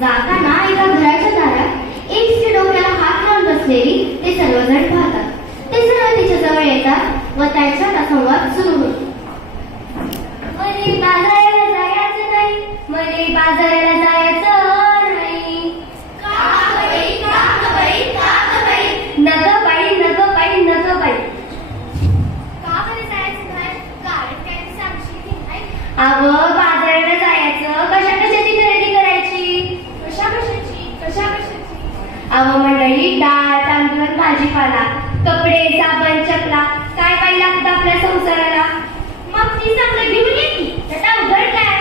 जाताना एका घराच्या दारात एक स्त्री डोक्याला हात लावून बसलेली ते सर्वजण पाहतात. ते सर्व तिच्या जवळ येतात व त्यांच्यात संवाद सुरू होतो. मले बाजाराला जायचं नाही, मले बाजाराला जायचं नाही. का बाई, का बाई, का बाई, नग बाई, नग बाई, नग बाई. का बरं जायचं नाही? कारण काय सांगशील की नाही? अगं बाजाराला जायचं, कशा कशाची खरेदी करायची? कशा कशाची? कशा कशाची? अगं मंडळी, डाळ तांदूळ भाजीपाला, कपडे साबण चपला, काय काय लागतं आपल्या संसाराला. मग ती चांगलं घेऊन ये की, त्याचा उघड काय?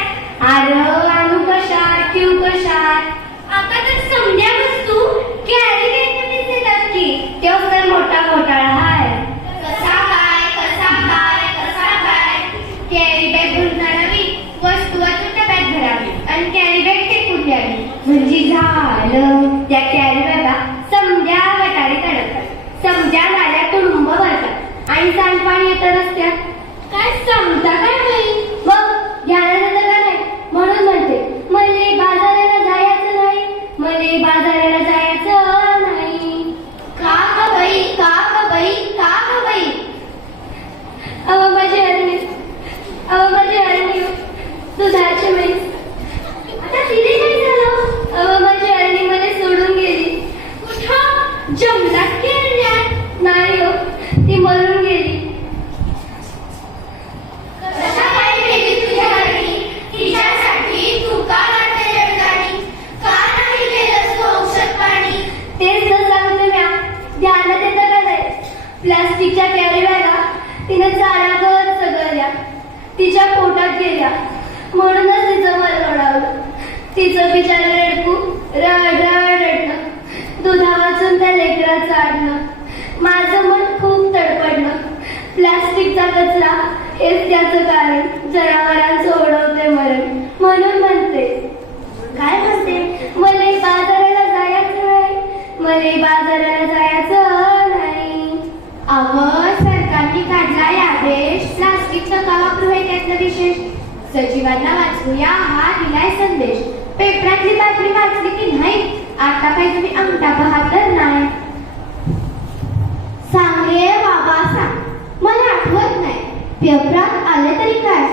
अरे आणू कशात, ठेवू कशात? आता तर समजा वस्तू कॅरी बॅगमध्येच देतात की, तेव्हा तर मोठा घोटाळा आहे. कसा काय, कसा काय, कसा काय? कॅरी बॅग भरून आणावी, वस्तू वाचून डब्यात भरावी आणि कॅरी बॅग फेकून द्यावी, म्हणजे झालं. त्या कॅरी बॅगा समजा गटारीत अडकतात, समजा नाल्या तुडुंब भरतात आणि सांडपाणी येतं रस्त्यात. काय सांगता काय बाई? मग ध्यानात येतं का नाही? म्हणून म्हणते, मले बाजाराला जायचं नाही, मले बाजाराला जायचं नाही. का ग बाई, का ग बाई, का ग बाई? अव माझी हरणी, अव माझी हरणी, दुधाची म्हैस. आता तिने काय झालं? अव माझी हरणी मला सोडून गेली. कुठं? जंगलात गेल्यात? नाही हो, ती मरून गेली. कशा काय गेली तुझ्या हरणी? तिच्यासाठी तू का रडते रडगाणी? का नाही गेलंस तू औषध पाणी? तेच तर सांगते म्या, ध्यानात येतं का नाही? प्लास्टिकच्या कॅरी बॅगा तिने चारागत सगळ्या तिच्या पोटात गेल्या, म्हणूनच तिचं मरण ओढावलं. तिचं बिचारं रडकू रड रड रडणं, दुधा वाचून त्या लेकराचं आडणं, माझं मन खूप तडपडलं. प्लास्टिकचा कचरा हेच त्याचं कारण, जनावरांचं ओढवते मरण. म्हणून म्हणते, काय म्हणते? मले बाजाराला जायचं नाही, मले बाजाराला जायचं नाही. अवं सरकारने काढला आदेश, प्लास्टिकचं का वापरू आहे त्यातलं विशेष. सजीवांना वाचवूया हा दिलाय संदेश. पेपरातली बातमी वाचली की नाही? आता काही तुम्ही अंगठा पाहत तर नाही. सांगे बाबा सांग, मला आठवत नाही. पेपरात आले तरी काय?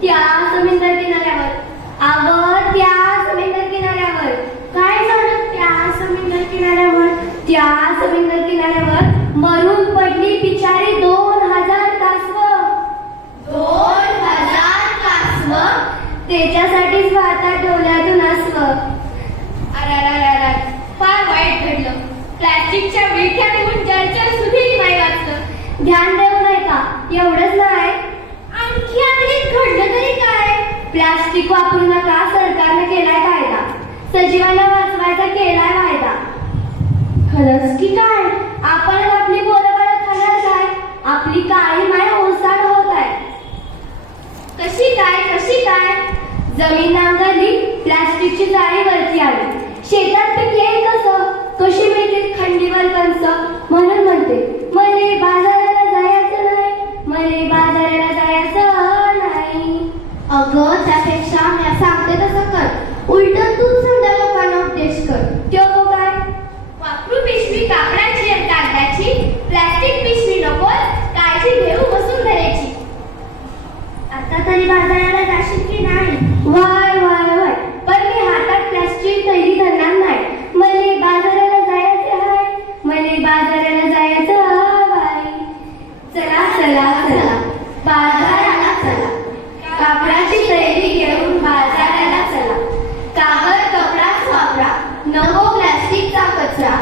त्या समुद्र किनाऱ्यावर, अगं त्या समुद्र किनाऱ्यावर. काय झालं त्या समुद्र किनाऱ्यावर? त्या समुद्र किनाऱ्यावर मरून पडली बिचारी 2000 कासवं. 2000 कासवं? त्याच्यासाठीच वाहतात डोल्यातून असवं. अरे फार वाईट घडलं. प्लास्टिकच्या विळख्यातून जलचर सुधीही नाही वाचलं. ध्यान देऊ नाही का? एवढंच नाही, आणखी अगदीच घडलं तरी काय? प्लास्टिक वापरू नका, सरकारने केलाय कायदा. सजीवांना वाचवायचा केलाय वायदा. खरंच की काय? आपण आपली पोरं खाणार काय? आपली काळी माय ओसाड होत आहे. कशी काय, कशी काय? जमीन नांगरली, प्लास्टिकची जाळी वरती आली, शेतात पीक येईल कसं? कशी मिळतील खंडीवर कंस? म्हणून म्हणते, मले बाजाराला जायचं नाही, मले बाजाराला जायचं नाही. अगं त्यापेक्षा मी सांगते तसं कर, उलट तूच समजा लोकांना उपदेश कर. तो काय? वापरू पिशवी कापडाची आणि कागदाची, प्लास्टिक पिशवी नको, काळजी घेऊ वसुंधरेची. आता तरी बाजाराला जाशील की नाही? वाय वाय वाय, पण मी हातात प्लास्टिक तरी धरणार नाही. मले बाजाराला जायचं आहे, मले बाजाराला जायचं बाई. चला चला चला बाजाराला चला, कापडाची तयारी घेऊन बाजाराला चला. कागद कपडाच वापरा, नको प्लास्टिकचा कचरा.